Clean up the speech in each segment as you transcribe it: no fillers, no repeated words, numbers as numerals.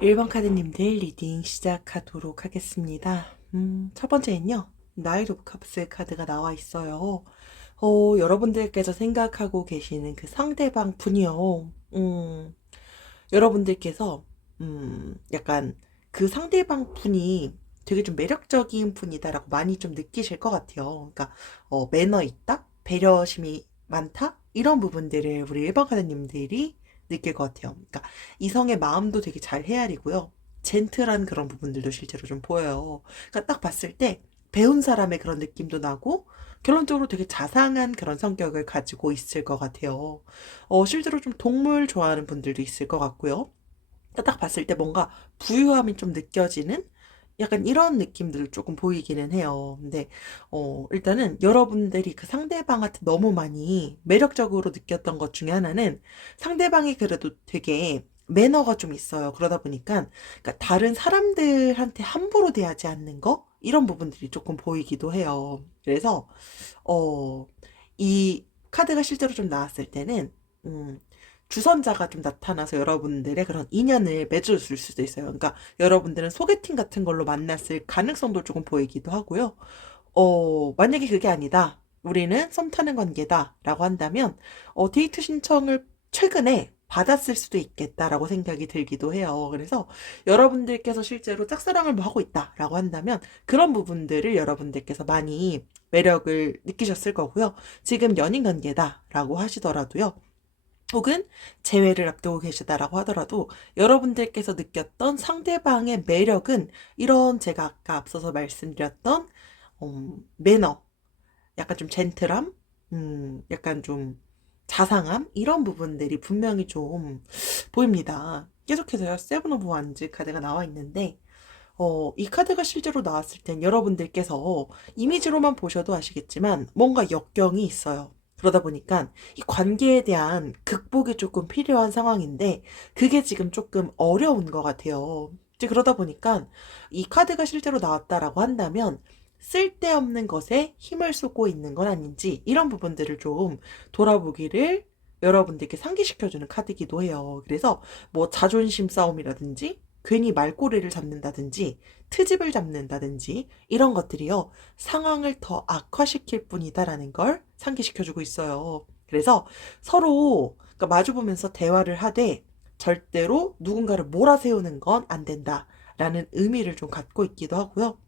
1번 카드님들 리딩 시작하도록 하겠습니다. 첫 번째는요, 나이트 오브 컵스 카드가 나와 있어요. 여러분들께서 생각하고 계시는 그 상대방 분이요. 여러분들께서 약간 그 상대방 분이 되게 좀 매력적인 분이다라고 많이 좀 느끼실 것 같아요. 그러니까 매너 있다, 배려심이 많다 이런 부분들을 우리 1번 카드님들이 느낄 것 같아요. 그러니까 이성의 마음도 되게 잘 헤아리고요. 젠틀한 그런 부분들도 실제로 좀 보여요. 그러니까 딱 봤을 때 배운 사람의 그런 느낌도 나고 결론적으로 되게 자상한 그런 성격을 가지고 있을 것 같아요. 실제로 좀 동물 좋아하는 분들도 있을 것 같고요. 딱 봤을 때 뭔가 부유함이 좀 느껴지는 약간 이런 느낌들을 조금 보이기는 해요. 근데 일단은 여러분들이 그 상대방한테 너무 많이 매력적으로 느꼈던 것 중에 하나는 상대방이 그래도 되게 매너가 좀 있어요. 그러다 보니까 그러니까 다른 사람들한테 함부로 대하지 않는 거 이런 부분들이 조금 보이기도 해요. 그래서 이 카드가 실제로 좀 나왔을 때는 주선자가 좀 나타나서 여러분들의 그런 인연을 맺어줄 수도 있어요. 그러니까 여러분들은 소개팅 같은 걸로 만났을 가능성도 조금 보이기도 하고요. 만약에 그게 아니다. 우리는 썸 타는 관계다. 라고 한다면, 데이트 신청을 최근에 받았을 수도 있겠다라고 생각이 들기도 해요. 그래서 여러분들께서 실제로 짝사랑을 뭐 하고 있다라고 한다면 그런 부분들을 여러분들께서 많이 매력을 느끼셨을 거고요. 지금 연인 관계다라고 하시더라도요. 혹은 재회를 앞두고 계시다라고 하더라도 여러분들께서 느꼈던 상대방의 매력은 이런 제가 아까 앞서서 말씀드렸던 매너, 약간 좀 젠틀함, 약간 좀 자상함 이런 부분들이 분명히 좀 보입니다. 계속해서요. 세븐 오브 완즈 카드가 나와 있는데 이 카드가 실제로 나왔을 땐 여러분들께서 이미지로만 보셔도 아시겠지만 뭔가 역경이 있어요. 그러다 보니까 이 관계에 대한 극복이 조금 필요한 상황인데 그게 지금 조금 어려운 것 같아요. 이제 그러다 보니까 이 카드가 실제로 나왔다라고 한다면 쓸데없는 것에 힘을 쏟고 있는 건 아닌지 이런 부분들을 좀 돌아보기를 여러분들께 상기시켜주는 카드이기도 해요. 그래서 뭐 자존심 싸움이라든지 괜히 말꼬리를 잡는다든지 트집을 잡는다든지 이런 것들이요 상황을 더 악화시킬 뿐이다라는 걸 상기시켜주고 있어요. 그래서 서로 그러니까 마주보면서 대화를 하되 절대로 누군가를 몰아세우는 건 안 된다라는 의미를 좀 갖고 있기도 하고요.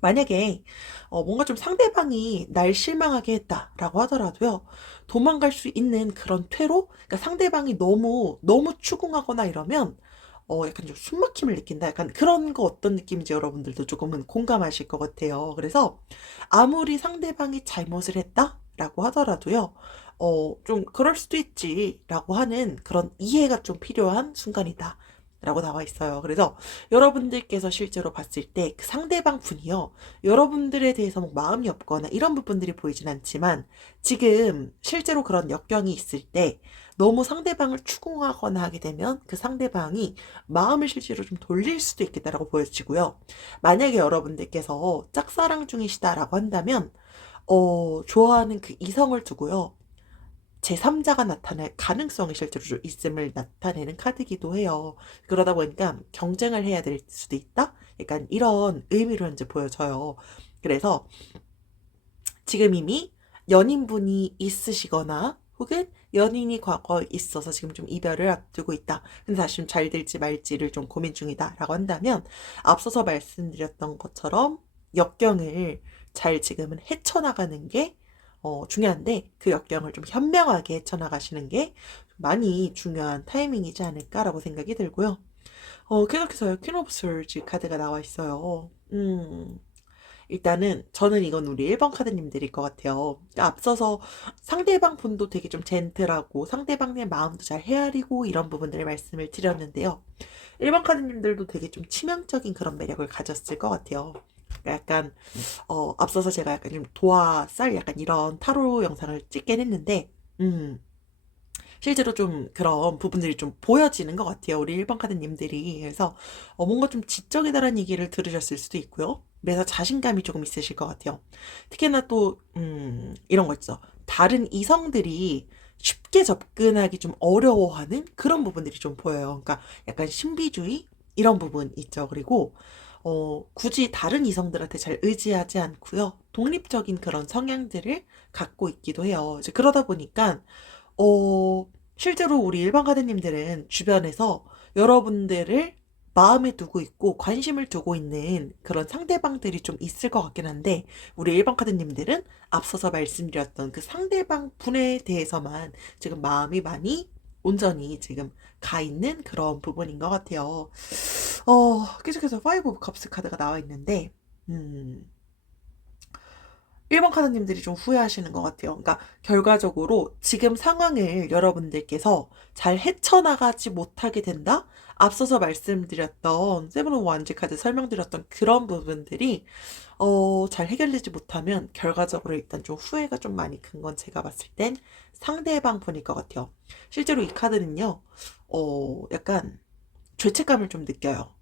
만약에 뭔가 좀 상대방이 날 실망하게 했다라고 하더라도요. 도망갈 수 있는 그런 퇴로 그러니까 상대방이 너무 추궁하거나 이러면 약간 좀 숨막힘을 느낀다. 약간 그런 거 어떤 느낌인지 여러분들도 조금은 공감하실 것 같아요. 그래서 아무리 상대방이 잘못을 했다라고 하더라도요. 좀 그럴 수도 있지라고 하는 그런 이해가 좀 필요한 순간이다. 라고 나와 있어요. 그래서 여러분들께서 실제로 봤을 때 그 상대방 분이요. 여러분들에 대해서 뭐 마음이 없거나 이런 부분들이 보이진 않지만 지금 실제로 그런 역경이 있을 때 너무 상대방을 추궁하거나 하게 되면 그 상대방이 마음을 실제로 좀 돌릴 수도 있겠다라고 보여지고요. 만약에 여러분들께서 짝사랑 중이시다라고 한다면 좋아하는 그 이성을 두고요. 제3자가 나타날 가능성이 실제로 좀 있음을 나타내는 카드이기도 해요. 그러다 보니까 경쟁을 해야 될 수도 있다? 약간 이런 의미로 현재 보여져요. 그래서 지금 이미 연인분이 있으시거나 혹은 연인이 과거에 있어서 지금 좀 이별을 앞두고 있다. 근데 다시 좀 잘 될지 말지를 좀 고민 중이다. 라고 한다면 앞서서 말씀드렸던 것처럼 역경을 잘 지금은 헤쳐나가는 게 중요한데 그 역경을 좀 현명하게 헤쳐나가시는 게 많이 중요한 타이밍이지 않을까라고 생각이 들고요. 계속해서요. 퀸 오브 솔즈 카드가 나와 있어요. 일단은 저는 이건 우리 1번 카드님들일 것 같아요. 그러니까 앞서서 상대방 분도 되게 좀 젠틀하고 상대방의 마음도 잘 헤아리고 이런 부분들을 말씀을 드렸는데요. 1번 카드님들도 되게 좀 치명적인 그런 매력을 가졌을 것 같아요. 그러니까 약간 앞서서 제가 약간 좀 도화 쌀 약간 이런 타로 영상을 찍긴 했는데 실제로 좀 그런 부분들이 좀 보여지는 것 같아요. 우리 1번 카드님들이. 그래서 뭔가 좀 지적이다라는 얘기를 들으셨을 수도 있고요. 그래서 자신감이 조금 있으실 것 같아요. 특히나 또 이런 거 있죠. 다른 이성들이 쉽게 접근하기 좀 어려워하는 그런 부분들이 좀 보여요. 그러니까 약간 신비주의 이런 부분 있죠. 그리고 굳이 다른 이성들한테 잘 의지하지 않고요. 독립적인 그런 성향들을 갖고 있기도 해요. 이제 그러다 보니까 어, 실제로 우리 일반 가드님들은 주변에서 여러분들을 마음에 두고 있고 관심을 두고 있는 그런 상대방들이 좀 있을 것 같긴 한데, 우리 일반 카드님들은 앞서서 말씀드렸던 그 상대방 분에 대해서만 지금 마음이 많이 온전히 지금 가 있는 그런 부분인 것 같아요. 계속해서 파이브 오브 컵스 카드가 나와 있는데, 음, 1번 카드님들이 좀 후회하시는 것 같아요. 그러니까 결과적으로 지금 상황을 여러분들께서 잘 헤쳐나가지 못하게 된다? 앞서서 말씀드렸던 세븐 오브 완즈 카드 설명드렸던 그런 부분들이 잘 해결되지 못하면 결과적으로 일단 좀 후회가 좀 많이 큰 건 제가 봤을 땐 상대방 분일 것 같아요. 실제로 이 카드는요, 약간 죄책감을 좀 느껴요.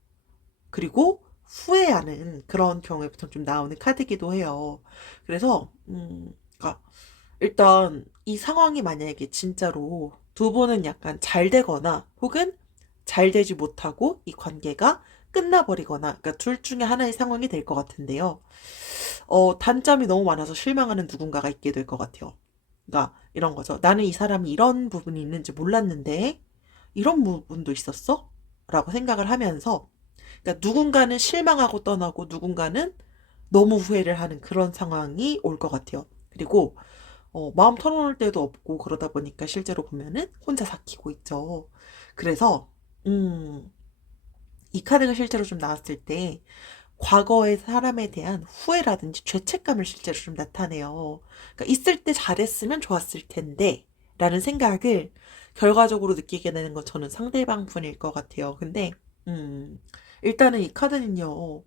그리고 후회하는 그런 경우에 보통 좀 나오는 카드이기도 해요. 그래서 그러니까 일단 이 상황이 만약에 진짜로 두 분은 약간 잘 되거나 혹은 잘 되지 못하고 이 관계가 끝나버리거나, 그러니까 둘 중에 하나의 상황이 될 것 같은데요. 단점이 너무 많아서 실망하는 누군가가 있게 될 것 같아요. 그러니까 이런 거죠. 나는 이 사람이 이런 부분이 있는지 몰랐는데 이런 부분도 있었어? 라고 생각을 하면서, 그러니까 누군가는 실망하고 떠나고 누군가는 너무 후회를 하는 그런 상황이 올 것 같아요. 그리고 마음 털어놓을 때도 없고 그러다 보니까 실제로 보면은 혼자 삭히고 있죠. 그래서 이 카드가 실제로 좀 나왔을 때 과거의 사람에 대한 후회라든지 죄책감을 실제로 좀 나타내요. 그러니까 있을 때 잘했으면 좋았을 텐데 라는 생각을 결과적으로 느끼게 되는 건 저는 상대방 분일 것 같아요. 근데 일단은 이 카드는요,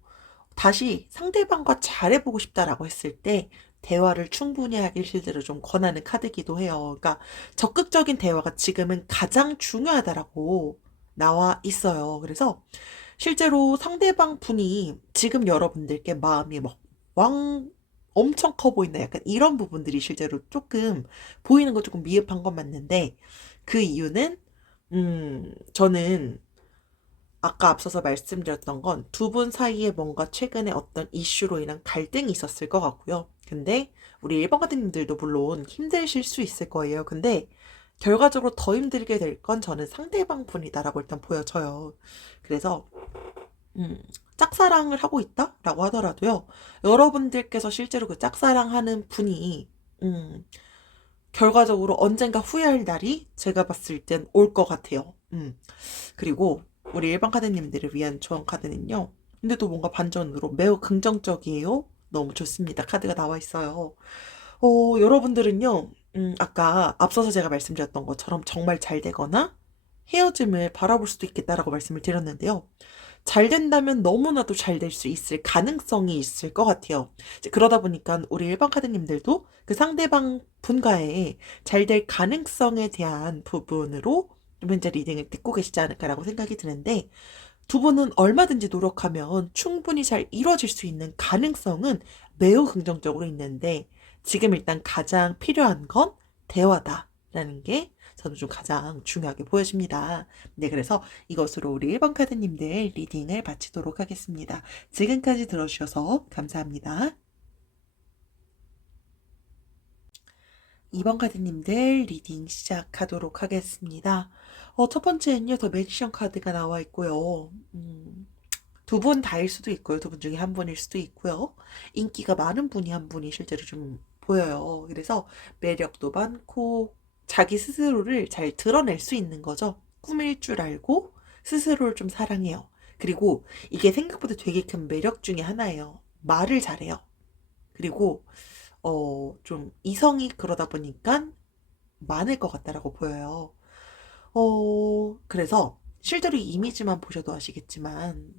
다시 상대방과 잘해보고 싶다라고 했을 때 대화를 충분히 하길 실제로 좀 권하는 카드기도 해요. 그러니까 적극적인 대화가 지금은 가장 중요하다라고 나와 있어요. 그래서 실제로 상대방 분이 지금 여러분들께 마음이 막 엄청 커 보인다, 약간 이런 부분들이 실제로 조금 보이는 거 조금 미흡한 건 맞는데, 그 이유는 저는 아까 앞서서 말씀드렸던 건 두 분 사이에 뭔가 최근에 어떤 이슈로 인한 갈등이 있었을 것 같고요. 근데 우리 일반 가드님들도 물론 힘드실 수 있을 거예요. 근데 결과적으로 더 힘들게 될 건 저는 상대방 분이다라고 일단 보여져요. 그래서 짝사랑을 하고 있다라고 하더라도요, 여러분들께서 실제로 그 짝사랑하는 분이 결과적으로 언젠가 후회할 날이 제가 봤을 땐 올 것 같아요. 그리고 우리 일반 카드님들을 위한 조언 카드는요, 근데 또 뭔가 반전으로 매우 긍정적이에요. 너무 좋습니다. 카드가 나와 있어요. 여러분들은요, 아까 앞서서 제가 말씀드렸던 것처럼 정말 잘 되거나 헤어짐을 바라볼 수도 있겠다라고 말씀을 드렸는데요. 잘 된다면 너무나도 잘 될 수 있을 가능성이 있을 것 같아요. 이제 그러다 보니까 우리 일반 카드님들도 그 상대방 분과의 잘 될 가능성에 대한 부분으로 좀 현재 리딩을 듣고 계시지 않을까라고 생각이 드는데, 두 분은 얼마든지 노력하면 충분히 잘 이루어질 수 있는 가능성은 매우 긍정적으로 있는데, 지금 일단 가장 필요한 건 대화다라는 게 저는 좀 가장 중요하게 보여집니다. 네, 그래서 이것으로 우리 1번 카드님들 리딩을 마치도록 하겠습니다. 지금까지 들어주셔서 감사합니다. 2번 카드님들 리딩 시작하도록 하겠습니다. 첫 번째는요, 더 매지션 카드가 나와 있고요. 두 분 다일 수도 있고요. 두 분 중에 한 분일 수도 있고요. 인기가 많은 분이 한 분이 실제로 좀 보여요. 그래서 매력도 많고 자기 스스로를 잘 드러낼 수 있는 거죠. 꿈일 줄 알고 스스로를 좀 사랑해요. 그리고 이게 생각보다 되게 큰 매력 중에 하나예요. 말을 잘해요. 그리고 좀 이성이 그러다 보니까 많을 것 같다라고 보여요. 그래서 실제로 이 이미지만 보셔도 아시겠지만,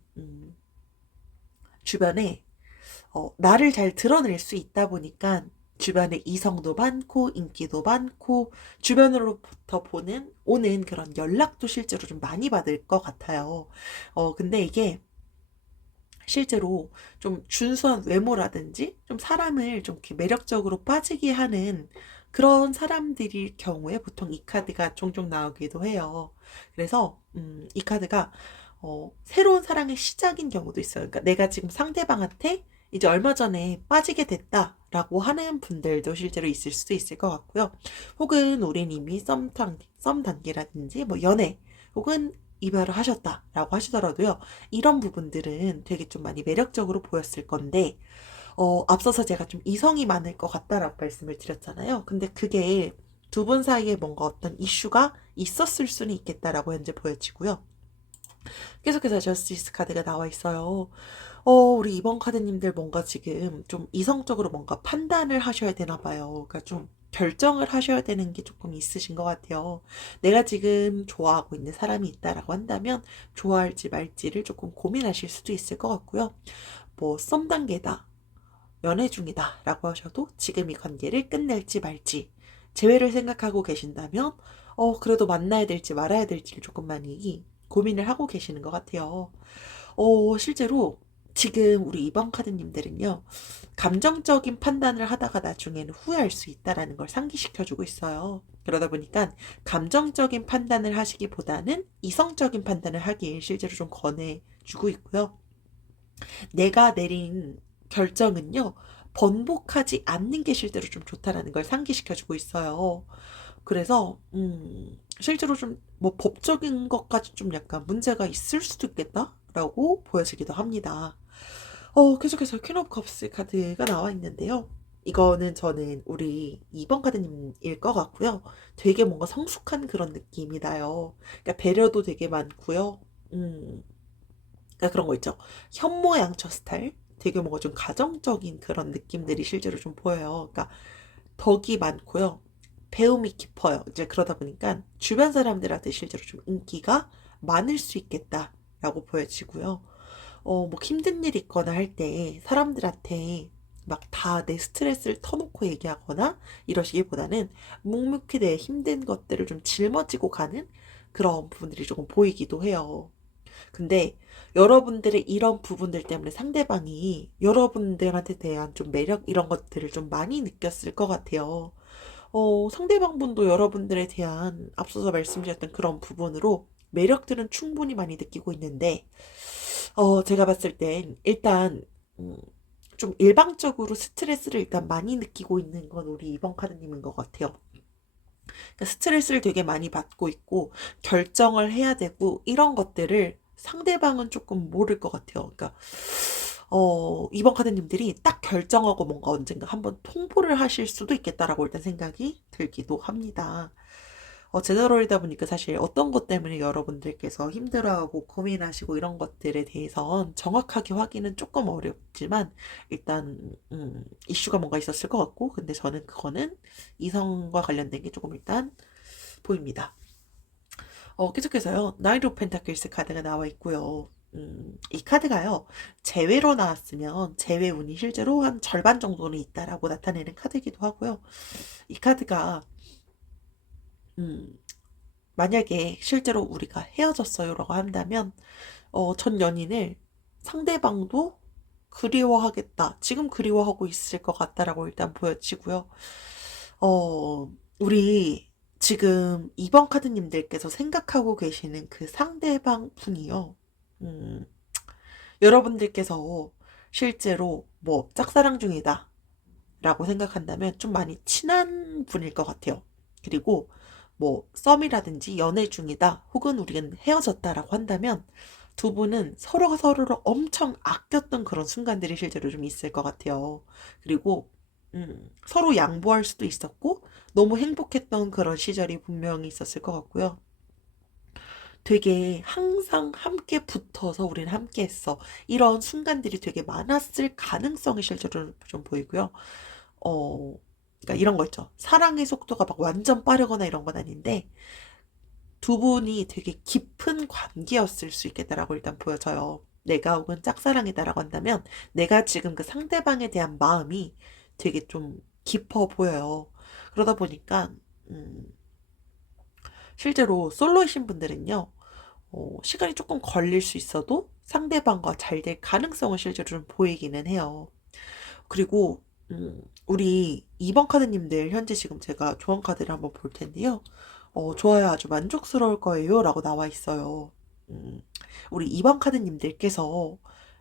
주변에 나를 잘 드러낼 수 있다 보니까 주변에 이성도 많고 인기도 많고 주변으로부터 오는 그런 연락도 실제로 좀 많이 받을 것 같아요. 근데 이게 실제로 좀 준수한 외모라든지 좀 사람을 좀 이렇게 매력적으로 빠지게 하는 그런 사람들일 경우에 보통 이 카드가 종종 나오기도 해요. 그래서 이 카드가 새로운 사랑의 시작인 경우도 있어요. 그러니까 내가 지금 상대방한테 이제 얼마 전에 빠지게 됐다라고 하는 분들도 실제로 있을 수도 있을 것 같고요. 혹은 우린 이미 썸 단계라든지 뭐 연애 혹은 이별을 하셨다라고 하시더라도요. 이런 부분들은 되게 좀 많이 매력적으로 보였을 건데, 앞서서 제가 좀 이성이 많을 것 같다라고 말씀을 드렸잖아요. 근데 그게 두 분 사이에 뭔가 어떤 이슈가 있었을 수는 있겠다라고 현재 보여지고요. 계속해서 저스티스 카드가 나와 있어요. 우리 이번 카드님들 뭔가 지금 좀 이성적으로 뭔가 판단을 하셔야 되나 봐요. 그러니까 좀 결정을 하셔야 되는 게 조금 있으신 것 같아요. 내가 지금 좋아하고 있는 사람이 있다라고 한다면 좋아할지 말지를 조금 고민하실 수도 있을 것 같고요. 뭐 썸 단계다, 연애 중이다 라고 하셔도 지금 이 관계를 끝낼지 말지 재회를 생각하고 계신다면 그래도 만나야 될지 말아야 될지를 조금 많이 고민을 하고 계시는 것 같아요. 실제로 지금 우리 이번 카드님들은요, 감정적인 판단을 하다가 나중에는 후회할 수 있다라는 걸 상기시켜주고 있어요. 그러다 보니까 감정적인 판단을 하시기보다는 이성적인 판단을 하길 실제로 좀 권해주고 있고요. 내가 내린 결정은요, 번복하지 않는 게 실제로 좀 좋다라는 걸 상기시켜주고 있어요. 그래서, 실제로 좀, 뭐, 법적인 것까지 좀 약간 문제가 있을 수도 있겠다라고 보여지기도 합니다. 계속해서 퀸 오브 컵스 카드가 나와 있는데요. 이거는 저는 우리 2번 카드님일 것 같고요. 되게 뭔가 성숙한 그런 느낌이 나요. 그러니까 배려도 되게 많고요. 그러니까 그런 거 있죠. 현모양처 스타일? 되게 뭔가 좀 가정적인 그런 느낌들이 실제로 좀 보여요. 그러니까 덕이 많고요. 배움이 깊어요. 이제 그러다 보니까 주변 사람들한테 실제로 좀 인기가 많을 수 있겠다라고 보여지고요. 뭐 힘든 일 있거나 할 때 사람들한테 막 다 내 스트레스를 터놓고 얘기하거나 이러시기보다는 묵묵히 내 힘든 것들을 좀 짊어지고 가는 그런 부분들이 조금 보이기도 해요. 근데 여러분들의 이런 부분들 때문에 상대방이 여러분들한테 대한 좀 매력 이런 것들을 좀 많이 느꼈을 것 같아요. 상대방분도 여러분들에 대한 앞서서 말씀드렸던 그런 부분으로 매력들은 충분히 많이 느끼고 있는데, 제가 봤을 땐 일단, 좀 일방적으로 스트레스를 일단 많이 느끼고 있는 건 우리 이번 카드님인 것 같아요. 그러니까 스트레스를 되게 많이 받고 있고 결정을 해야 되고 이런 것들을 상대방은 조금 모를 것 같아요. 그러니까 이번 카드님들이 딱 결정하고 뭔가 언젠가 한번 통보를 하실 수도 있겠다라고 일단 생각이 들기도 합니다. 제너럴이다 보니까 사실 어떤 것 때문에 여러분들께서 힘들어하고 고민하시고 이런 것들에 대해선 정확하게 확인은 조금 어렵지만 일단 이슈가 뭔가 있었을 것 같고 근데 저는 그거는 이성과 관련된 게 조금 일단 보입니다. 계속해서요. 나이트 오브 펜타클스 카드가 나와 있고요. 이 카드가요. 재회로 나왔으면 재회 운이 실제로 한 절반 정도는 있다라고 나타내는 카드이기도 하고요. 이 카드가 음, 만약에 실제로 우리가 헤어졌어요라고 한다면 전 연인을 상대방도 그리워하겠다. 지금 그리워하고 있을 것 같다라고 일단 보여지고요. 우리 지금 2번 카드님들께서 생각하고 계시는 그 상대방 분이요. 음, 여러분들께서 실제로 뭐 짝사랑 중이다 라고 생각한다면 좀 많이 친한 분일 것 같아요. 그리고 뭐 썸이라든지 연애 중이다 혹은 우리는 헤어졌다라고 한다면 두 분은 서로가 서로를 엄청 아꼈던 그런 순간들이 실제로 좀 있을 것 같아요. 그리고 서로 양보할 수도 있었고 너무 행복했던 그런 시절이 분명히 있었을 것 같고요. 되게 항상 함께 붙어서 우리는 함께 했어. 이런 순간들이 되게 많았을 가능성이 실제로 좀 보이고요. 어, 그러니까 이런 거 있죠. 사랑의 속도가 막 완전 빠르거나 이런 건 아닌데, 두 분이 되게 깊은 관계였을 수 있겠다라고 일단 보여져요. 내가 혹은 짝사랑이다라고 한다면 내가 지금 그 상대방에 대한 마음이 되게 좀 깊어 보여요. 그러다 보니까 음, 실제로 솔로이신 분들은요. 시간이 조금 걸릴 수 있어도 상대방과 잘 될 가능성을 실제로 좀 보이기는 해요. 그리고 우리 2번 카드님들 현재 지금 제가 조언 카드를 한번 볼 텐데요. 좋아요. 아주 만족스러울 거예요. 라고 나와 있어요. 음, 우리 2번 카드님들께서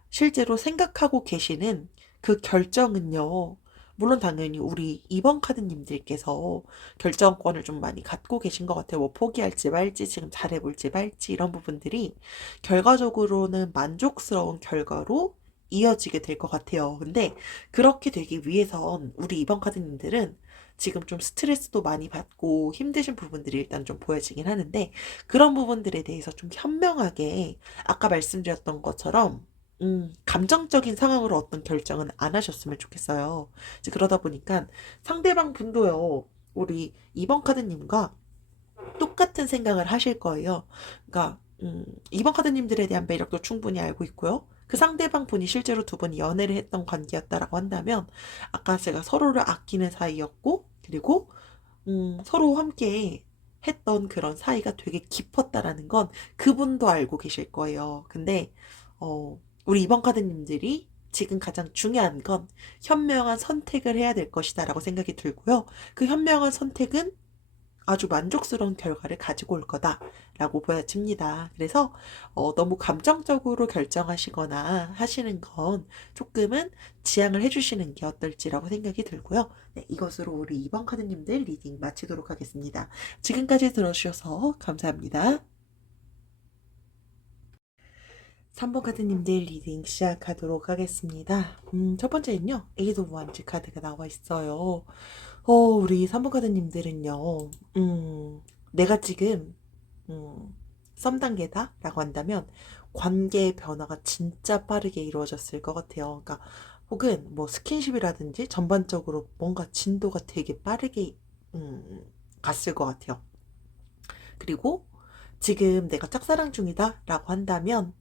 실제로 생각하고 계시는 그 결정은요. 물론 당연히 우리 2번 카드님들께서 결정권을 좀 많이 갖고 계신 것 같아요. 뭐 포기할지 말지, 지금 잘해볼지 말지, 이런 부분들이 결과적으로는 만족스러운 결과로 이어지게 될 것 같아요. 근데 그렇게 되기 위해선 우리 2번 카드님들은 지금 좀 스트레스도 많이 받고 힘드신 부분들이 일단 좀 보여지긴 하는데, 그런 부분들에 대해서 좀 현명하게 아까 말씀드렸던 것처럼 감정적인 상황으로 어떤 결정은 안 하셨으면 좋겠어요. 이제 그러다 보니까 상대방 분도요, 우리 2번 카드님과 똑같은 생각을 하실 거예요. 그러니까 2번 카드님들에 대한 매력도 충분히 알고 있고요. 그 상대방 분이 실제로 두 분이 연애를 했던 관계였다라고 한다면 아까 제가 서로를 아끼는 사이였고, 그리고 서로 함께 했던 그런 사이가 되게 깊었다라는 건 그분도 알고 계실 거예요. 근데 우리 2번 카드님들이 지금 가장 중요한 건 현명한 선택을 해야 될 것이다라고 생각이 들고요. 그 현명한 선택은 아주 만족스러운 결과를 가지고 올 거다라고 보여집니다. 그래서 너무 감정적으로 결정하시거나 하시는 건 조금은 지양을 해주시는 게 어떨지라고 생각이 들고요. 네, 이것으로 우리 2번 카드님들 리딩 마치도록 하겠습니다. 지금까지 들어주셔서 감사합니다. 3번 카드님들 리딩 시작하도록 하겠습니다. 첫 번째는요, 에이드 오브 원즈 카드가 나와 있어요. 우리 3번 카드님들은요, 내가 지금, 썸 단계다? 라고 한다면, 관계의 변화가 진짜 빠르게 이루어졌을 것 같아요. 그러니까, 혹은 뭐 스킨십이라든지 전반적으로 뭔가 진도가 되게 빠르게, 갔을 것 같아요. 그리고 지금 내가 짝사랑 중이다? 라고 한다면,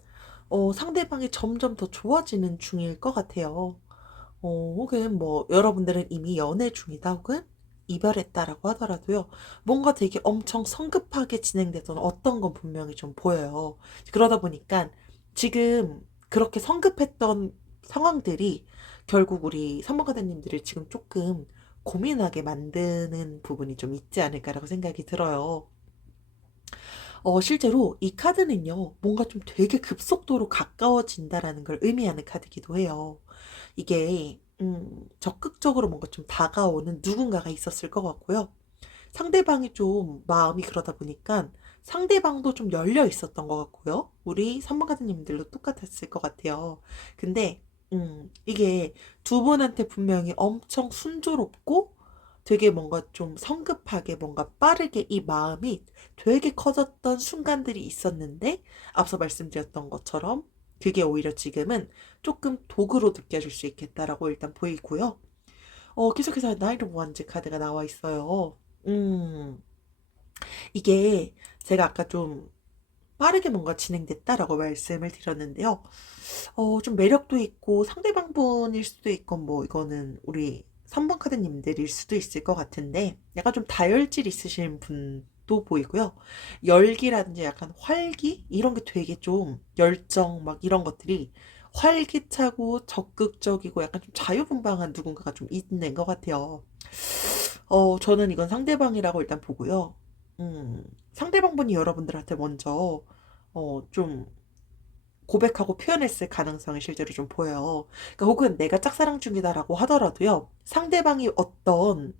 상대방이 점점 더 좋아지는 중일 것 같아요. 혹은 뭐 여러분들은 이미 연애 중이다 혹은 이별했다라고 하더라도요. 뭔가 되게 엄청 성급하게 진행되던 어떤 건 분명히 좀 보여요. 그러다 보니까 지금 그렇게 성급했던 상황들이 결국 우리 선물가대님들을 지금 조금 고민하게 만드는 부분이 좀 있지 않을까라고 생각이 들어요. 실제로 이 카드는요, 뭔가 좀 되게 급속도로 가까워진다라는 걸 의미하는 카드이기도 해요. 이게, 적극적으로 뭔가 좀 다가오는 누군가가 있었을 것 같고요. 상대방이 좀 마음이 그러다 보니까 상대방도 좀 열려 있었던 것 같고요. 우리 선망가드님들도 똑같았을 것 같아요. 근데, 이게 두 분한테 분명히 엄청 순조롭고 되게 뭔가 좀 성급하게 뭔가 빠르게 이 마음이 되게 커졌던 순간들이 있었는데 앞서 말씀드렸던 것처럼 그게 오히려 지금은 조금 도구로 느껴질 수 있겠다라고 일단 보이고요. 계속해서 나이트 오브 원즈 카드가 나와 있어요. 이게 제가 아까 좀 빠르게 뭔가 진행됐다라고 말씀을 드렸는데요. 좀 매력도 있고 상대방 분일 수도 있고 뭐 이거는 우리 3번 카드님들일 수도 있을 것 같은데 약간 좀 다혈질 있으신 분도 보이고요. 열기라든지 약간 활기 이런 게 되게 좀 열정 막 이런 것들이 활기차고 적극적이고 약간 좀 자유분방한 누군가가 좀 있는 것 같아요. 저는 이건 상대방이라고 일단 보고요. 상대방 분이 여러분들한테 먼저 좀 고백하고 표현했을 가능성이 실제로 좀 보여요. 그러니까 혹은 내가 짝사랑 중이다라고 하더라도요. 상대방이 어떤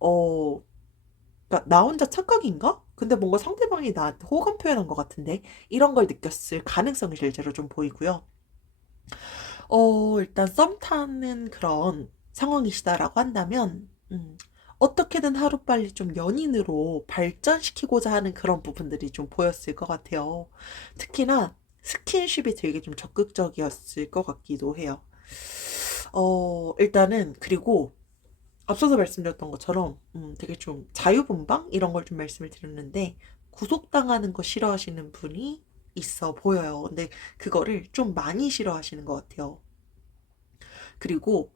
어 그러니까 나 혼자 착각인가? 근데 뭔가 상대방이 나한테 호감 표현한 것 같은데 이런 걸 느꼈을 가능성이 실제로 좀 보이고요. 일단 썸 타는 그런 상황이시다라고 한다면 어떻게든 하루빨리 좀 연인으로 발전시키고자 하는 그런 부분들이 좀 보였을 것 같아요. 특히나 스킨십이 되게 좀 적극적이었을 것 같기도 해요. 일단은 그리고 앞서서 말씀드렸던 것처럼 되게 좀 자유분방 이런 걸 좀 말씀을 드렸는데 구속당하는 거 싫어하시는 분이 있어 보여요. 근데 그거를 좀 많이 싫어하시는 것 같아요. 그리고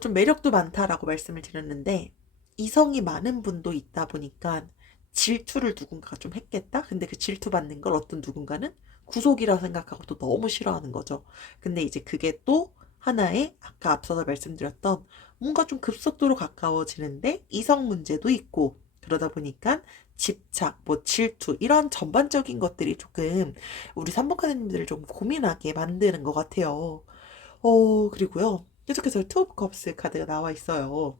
좀 매력도 많다라고 말씀을 드렸는데 이성이 많은 분도 있다 보니까 질투를 누군가가 좀 했겠다? 근데 그 질투받는 걸 어떤 누군가는 구속이라고 생각하고 또 너무 싫어하는 거죠. 근데 이제 그게 또 하나의 아까 앞서서 말씀드렸던 뭔가 좀 급속도로 가까워지는데 이성 문제도 있고 그러다 보니까 집착, 뭐 질투 이런 전반적인 것들이 조금 우리 삼복하느님들을 좀 고민하게 만드는 것 같아요. 그리고요. 계속해서 투 오브 컵스 카드가 나와 있어요.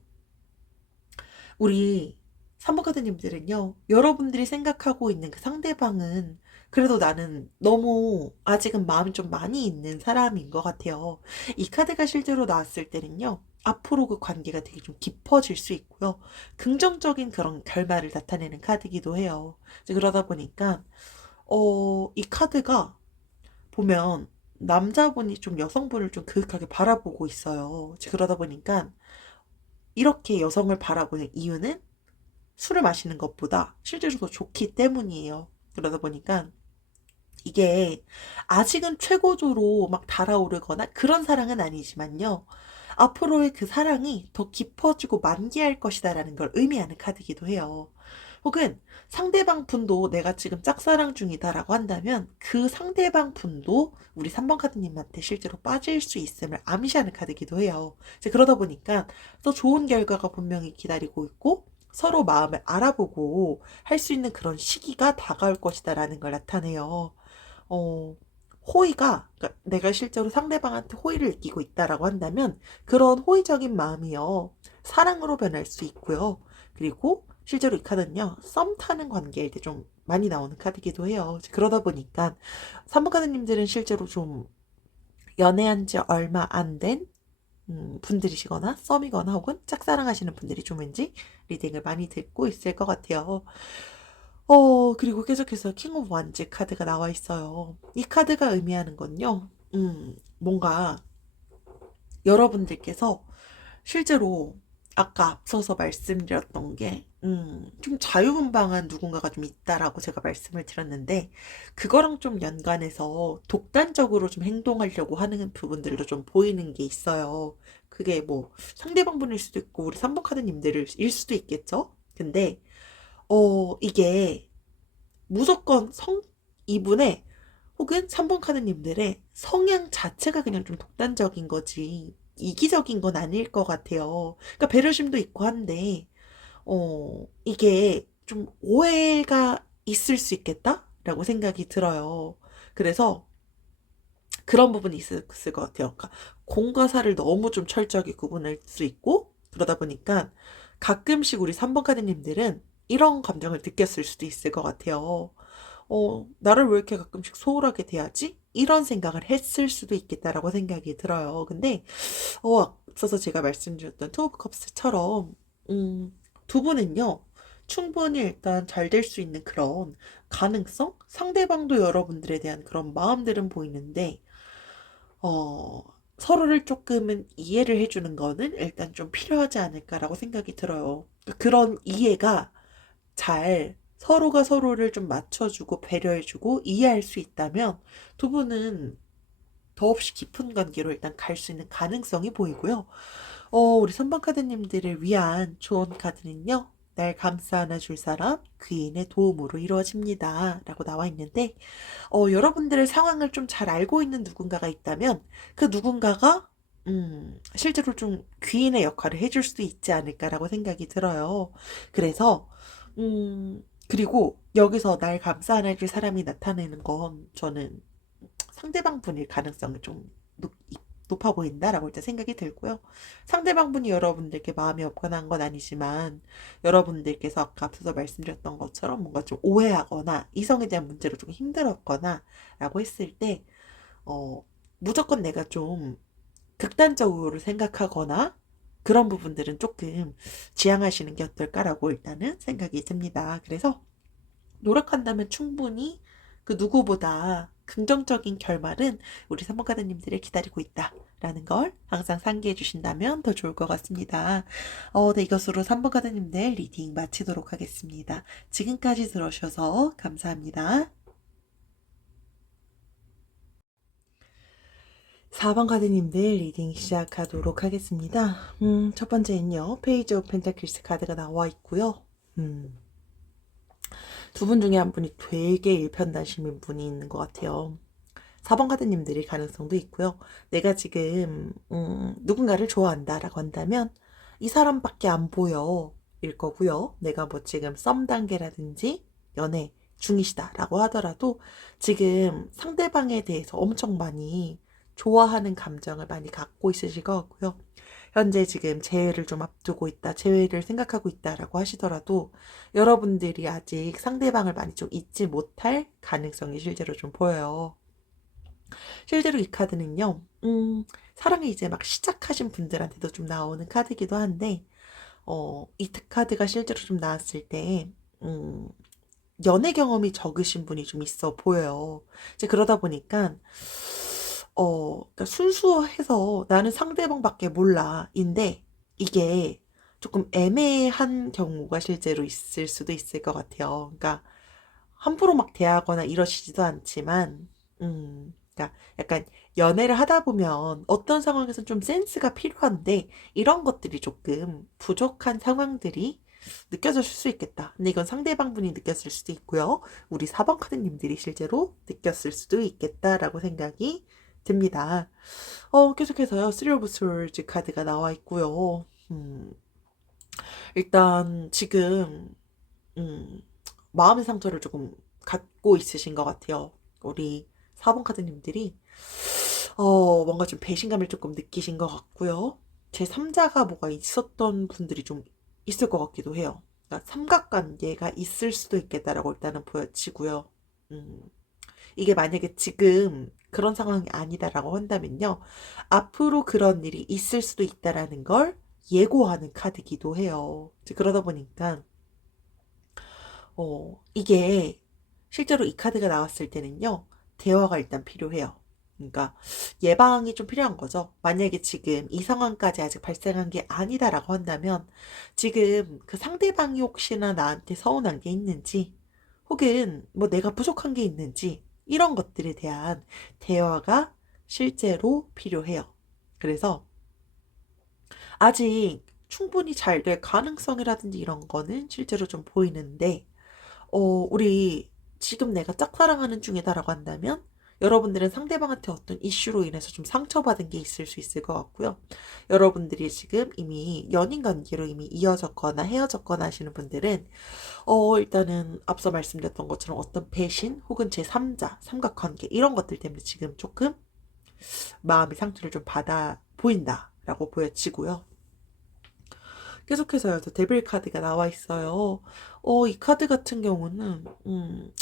우리 삼복가드님들은요, 여러분들이 생각하고 있는 그 상대방은 그래도 나는 너무 아직은 마음이 좀 많이 있는 사람인 것 같아요. 이 카드가 실제로 나왔을 때는요, 앞으로 그 관계가 되게 좀 깊어질 수 있고요. 긍정적인 그런 결말을 나타내는 카드이기도 해요. 이제 그러다 보니까, 이 카드가 보면 남자분이 좀 여성분을 좀 그윽하게 바라보고 있어요. 이제 그러다 보니까 이렇게 여성을 바라보는 이유는 술을 마시는 것보다 실제로 더 좋기 때문이에요. 그러다 보니까 이게 아직은 최고조로 막 달아오르거나 그런 사랑은 아니지만요. 앞으로의 그 사랑이 더 깊어지고 만개할 것이다라는 걸 의미하는 카드이기도 해요. 혹은 상대방 분도 내가 지금 짝사랑 중이다라고 한다면 그 상대방 분도 우리 3번 카드님한테 실제로 빠질 수 있음을 암시하는 카드이기도 해요. 이제 그러다 보니까 더 좋은 결과가 분명히 기다리고 있고 서로 마음을 알아보고 할 수 있는 그런 시기가 다가올 것이다라는 걸 나타내요. 어, 그러니까 내가 실제로 상대방한테 호의를 느끼고 있다라고 한다면 그런 호의적인 마음이요. 사랑으로 변할 수 있고요. 그리고 실제로 이 카드는요. 썸 타는 관계일 때 좀 많이 나오는 카드이기도 해요. 그러다 보니까 산부카드님들은 실제로 좀 연애한 지 얼마 안 된 분들이시거나 썸이거나 혹은 짝사랑하시는 분들이 좀 왠지 리딩을 많이 듣고 있을 것 같아요. 그리고 계속해서 킹 오브 완즈 카드가 나와 있어요. 이 카드가 의미하는 건요. 뭔가 여러분들께서 실제로 아까 앞서서 말씀드렸던 게, 좀 자유분방한 누군가가 좀 있다라고 제가 말씀을 드렸는데, 그거랑 좀 연관해서 독단적으로 좀 행동하려고 하는 부분들도 좀 보이는 게 있어요. 그게 뭐 상대방 분일 수도 있고, 우리 삼복카드님들일 수도 있겠죠? 근데, 이게 무조건 이분의 혹은 3번 카드님들의 성향 자체가 그냥 좀 독단적인 거지 이기적인 건 아닐 것 같아요. 그러니까 배려심도 있고 한데 이게 좀 오해가 있을 수 있겠다라고 생각이 들어요. 그래서 그런 부분이 있을 것 같아요. 그러니까 공과 사를 너무 좀 철저하게 구분할 수 있고 그러다 보니까 가끔씩 우리 3번 카드님들은 이런 감정을 느꼈을 수도 있을 것 같아요. 나를 왜 이렇게 가끔씩 소홀하게 대하지? 이런 생각을 했을 수도 있겠다라고 생각이 들어요. 근데, 앞서서 제가 말씀드렸던 투 오브 컵스처럼, 두 분은요, 충분히 일단 잘 될 수 있는 그런 가능성? 상대방도 여러분들에 대한 그런 마음들은 보이는데, 어, 서로를 조금은 이해를 해주는 거는 일단 좀 필요하지 않을까라고 생각이 들어요. 그런 이해가 잘 서로가 서로를 좀 맞춰주고 배려해주고 이해할 수 있다면 두 분은 더없이 깊은 관계로 일단 갈 수 있는 가능성이 보이고요. 우리 선반 카드님들을 위한 좋은 카드는요. 날 감싸 안아줄 사람, 귀인의 도움으로 이루어집니다. 라고 나와 있는데, 여러분들의 상황을 좀 잘 알고 있는 누군가가 있다면, 그 누군가가, 실제로 좀 귀인의 역할을 해줄 수도 있지 않을까라고 생각이 들어요. 그래서, 그리고 여기서 날 감싸 안아줄 사람이 나타내는 건 저는 상대방 분일 가능성이 좀 높아 보인다라고 일단 생각이 들고요. 상대방 분이 여러분들께 마음이 없거나 한 건 아니지만 여러분들께서 아까 앞서서 말씀드렸던 것처럼 뭔가 좀 오해하거나 이성에 대한 문제로 좀 힘들었거나 라고 했을 때 무조건 내가 좀 극단적으로 생각하거나 그런 부분들은 조금 지양하시는 게 어떨까라고 일단은 생각이 듭니다. 그래서 노력한다면 충분히 그 누구보다 긍정적인 결말은 우리 3번 카드님들을 기다리고 있다라는 걸 항상 상기해 주신다면 더 좋을 것 같습니다. 네, 이것으로 3번 카드님들 리딩 마치도록 하겠습니다. 지금까지 들어주셔서 감사합니다. 4번 카드님들 리딩 시작하도록 하겠습니다. 첫 번째는요, 페이지 오브 펜타클스 카드가 나와 있고요. 두 분 중에 한 분이 되게 일편단심인 분이 있는 것 같아요. 4번 카드님들이 가능성도 있고요. 내가 지금 누군가를 좋아한다라고 한다면 이 사람밖에 안 보여 일 거고요. 내가 뭐 지금 썸 단계라든지 연애 중이시다라고 하더라도 지금 상대방에 대해서 엄청 많이 좋아하는 감정을 많이 갖고 있으실 것 같고요. 현재 지금 재회를 좀 앞두고 있다, 재회를 생각하고 있다라고 하시더라도 여러분들이 아직 상대방을 많이 좀 잊지 못할 가능성이 실제로 좀 보여요. 실제로 이 카드는요, 사랑을 이제 막 시작하신 분들한테도 좀 나오는 카드이기도 한데, 이 카드가 실제로 좀 나왔을 때, 연애 경험이 적으신 분이 좀 있어 보여요. 이제 그러다 보니까, 그러니까 순수해서 나는 상대방밖에 몰라인데, 이게 조금 애매한 경우가 실제로 있을 수도 있을 것 같아요. 그러니까, 함부로 막 대하거나 이러시지도 않지만, 그러니까 약간 연애를 하다 보면 어떤 상황에서 좀 센스가 필요한데 이런 것들이 조금 부족한 상황들이 느껴졌을 수 있겠다. 근데 이건 상대방 분이 느꼈을 수도 있고요. 우리 4번 카드님들이 실제로 느꼈을 수도 있겠다라고 생각이 듭니다. 계속해서요. 쓰리 오브 솔즈 카드가 나와 있고요. 일단 지금 마음의 상처를 조금 갖고 있으신 것 같아요. 우리 4번 카드님들이 뭔가 좀 배신감을 조금 느끼신 것 같고요. 제 3자가 뭐가 있었던 분들이 좀 있을 것 같기도 해요. 그러니까 삼각관계가 있을 수도 있겠다라고 일단은 보여지고요. 음, 이게 만약에 지금 그런 상황이 아니다라고 한다면요. 앞으로 그런 일이 있을 수도 있다라는 걸 예고하는 카드기도 해요. 이제 그러다 보니까 이게 실제로 이 카드가 나왔을 때는요, 대화가 일단 필요해요. 그러니까 예방이 좀 필요한 거죠. 만약에 지금 이 상황까지 아직 발생한 게 아니다라고 한다면 지금 그 상대방이 혹시나 나한테 서운한 게 있는지 혹은 뭐 내가 부족한 게 있는지 이런 것들에 대한 대화가 실제로 필요해요. 그래서 아직 충분히 잘 될 가능성이라든지 이런 거는 실제로 좀 보이는데 우리 지금 내가 짝사랑하는 중이다라고 한다면 여러분들은 상대방한테 어떤 이슈로 인해서 좀 상처받은 게 있을 수 있을 것 같고요. 여러분들이 지금 이미 연인 관계로 이미 이어졌거나 헤어졌거나 하시는 분들은 일단은 앞서 말씀드렸던 것처럼 어떤 배신 혹은 제3자, 삼각관계 이런 것들 때문에 지금 조금 마음의 상처를 좀 받아 보인다라고 보여지고요. 계속해서요, 또 데빌 카드가 나와 있어요. 이 카드 같은 경우는,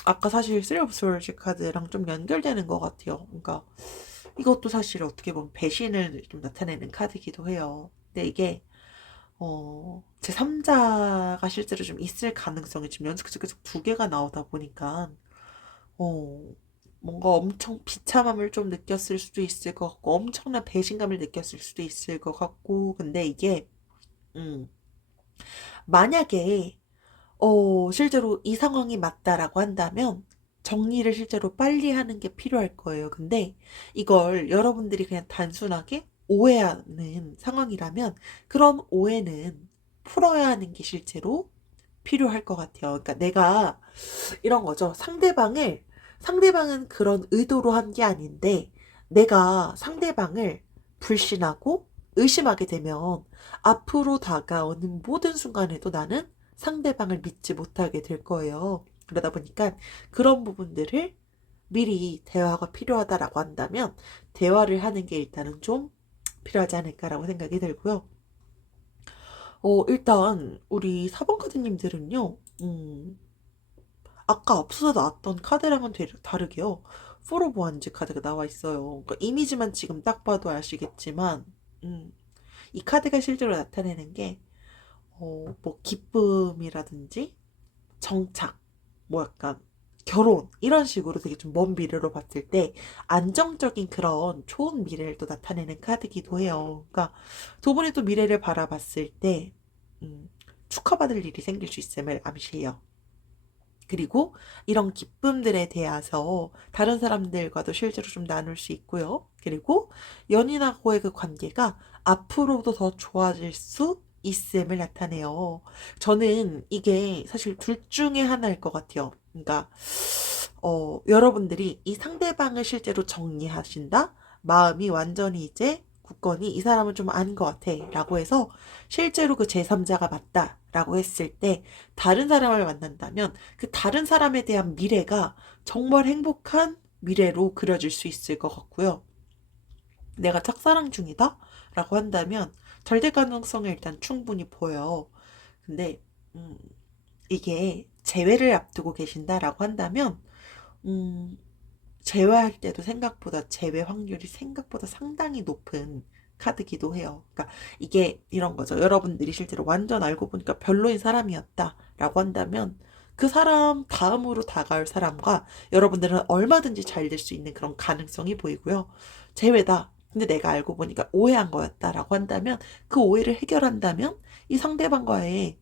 아까 사실 쓰리 오브 솔즈 카드랑 좀 연결되는 것 같아요. 그러니까, 이것도 사실 어떻게 보면 배신을 좀 나타내는 카드이기도 해요. 근데 이게, 제 3자가 실제로 좀 있을 가능성이 지금 연속해서 계속 두 개가 나오다 보니까, 어, 뭔가 엄청 비참함을 좀 느꼈을 수도 있을 것 같고, 엄청난 배신감을 느꼈을 수도 있을 것 같고, 근데 이게, 음, 만약에 실제로 이 상황이 맞다라고 한다면 정리를 실제로 빨리 하는 게 필요할 거예요. 근데 이걸 여러분들이 그냥 단순하게 오해하는 상황이라면 그런 오해는 풀어야 하는 게 실제로 필요할 것 같아요. 그러니까 내가 이런 거죠. 상대방은 그런 의도로 한 게 아닌데 내가 상대방을 불신하고 의심하게 되면 앞으로 다가오는 모든 순간에도 나는 상대방을 믿지 못하게 될 거예요. 그러다 보니까 그런 부분들을 미리 대화가 필요하다라고 한다면 대화를 하는 게 일단은 좀 필요하지 않을까라고 생각이 들고요. 일단 우리 4번 카드님들은요. 아까 앞서서 나왔던 카드랑은 다르게요. 포 오브 원즈 카드가 나와 있어요. 그러니까 이미지만 지금 딱 봐도 아시겠지만, 이 카드가 실제로 나타내는 게, 뭐, 기쁨이라든지, 정착, 뭐 약간, 결혼 이런 식으로 되게 좀 먼 미래로 봤을 때 안정적인 그런 좋은 미래를 또 나타내는 카드기도 해요. 그러니까 두 분이 또 미래를 바라봤을 때 축하받을 일이 생길 수 있음을 암시해요. 그리고 이런 기쁨들에 대해서 다른 사람들과도 실제로 좀 나눌 수 있고요. 그리고 연인하고의 그 관계가 앞으로도 더 좋아질 수 있음을 나타내요. 저는 이게 사실 둘 중에 하나일 것 같아요. 그러니까 여러분들이 이 상대방을 실제로 정리하신다? 마음이 완전히 이제 굳건히 이 사람은 좀 아닌 것 같아 라고 해서 실제로 그 제3자가 맞다 라고 했을 때 다른 사람을 만난다면 그 다른 사람에 대한 미래가 정말 행복한 미래로 그려질 수 있을 것 같고요. 내가 짝사랑 중이다? 라고 한다면 잘 될 가능성이 일단 충분히 보여요. 근데 이게 재회를 앞두고 계신다라고 한다면 음, 제외할 때도 생각보다 제외 확률이 생각보다 상당히 높은 카드기도 해요. 그러니까 이게 이런 거죠. 여러분들이 실제로 완전 알고 보니까 별로인 사람이었다라고 한다면 그 사람 다음으로 다가올 사람과 여러분들은 얼마든지 잘 될 수 있는 그런 가능성이 보이고요. 제외다. 근데 내가 알고 보니까 오해한 거였다라고 한다면 그 오해를 해결한다면 이 상대방과의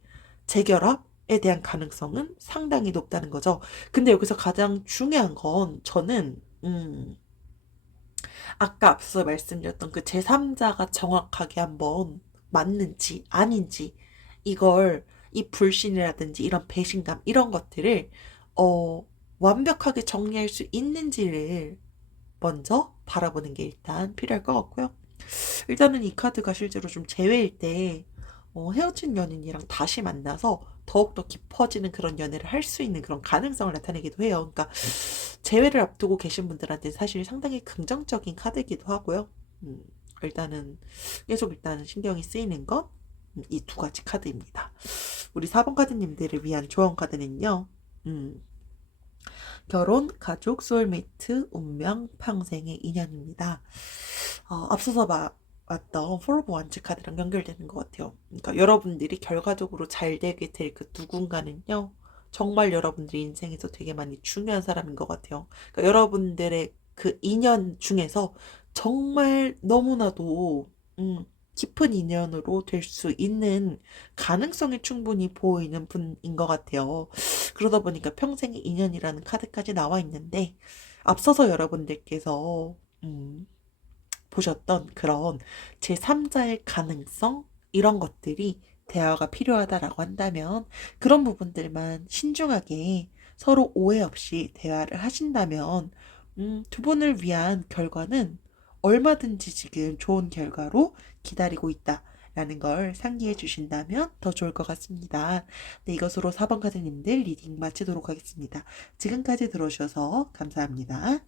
재결합에 대한 가능성은 상당히 높다는 거죠. 근데 여기서 가장 중요한 건 저는 아까 앞서 말씀드렸던 그 제3자가 정확하게 한번 맞는지 아닌지 이걸 이 불신이라든지 이런 배신감 이런 것들을 어 완벽하게 정리할 수 있는지를 먼저 바라보는 게 일단 필요할 것 같고요. 일단은 이 카드가 실제로 좀 재회일 때 헤어진 연인이랑 다시 만나서 더욱더 깊어지는 그런 연애를 할 수 있는 그런 가능성을 나타내기도 해요. 그러니까 재회를 앞두고 계신 분들한테 사실 상당히 긍정적인 카드이기도 하고요. 일단은 계속 일단 신경이 쓰이는 건 이 두 가지 카드입니다. 우리 4번 카드님들을 위한 조언 카드는요. 결혼, 가족, 소울메이트, 운명, 평생의 인연입니다. 앞서서 왔던 폴 오브 원츠 카드랑 연결되는 것 같아요. 그러니까 여러분들이 결과적으로 잘 되게 될 그 누군가는요. 정말 여러분들의 인생에서 되게 많이 중요한 사람인 것 같아요. 그러니까 여러분들의 그 인연 중에서 정말 너무나도 깊은 인연으로 될 수 있는 가능성이 충분히 보이는 분인 것 같아요. 그러다 보니까 평생의 인연이라는 카드까지 나와 있는데 앞서서 여러분들께서 보셨던 그런 제3자의 가능성 이런 것들이 대화가 필요하다라고 한다면 그런 부분들만 신중하게 서로 오해 없이 대화를 하신다면 두 분을 위한 결과는 얼마든지 지금 좋은 결과로 기다리고 있다. 라는 걸 상기해 주신다면 더 좋을 것 같습니다. 네, 이것으로 4번 카드님들 리딩 마치도록 하겠습니다. 지금까지 들어주셔서 감사합니다.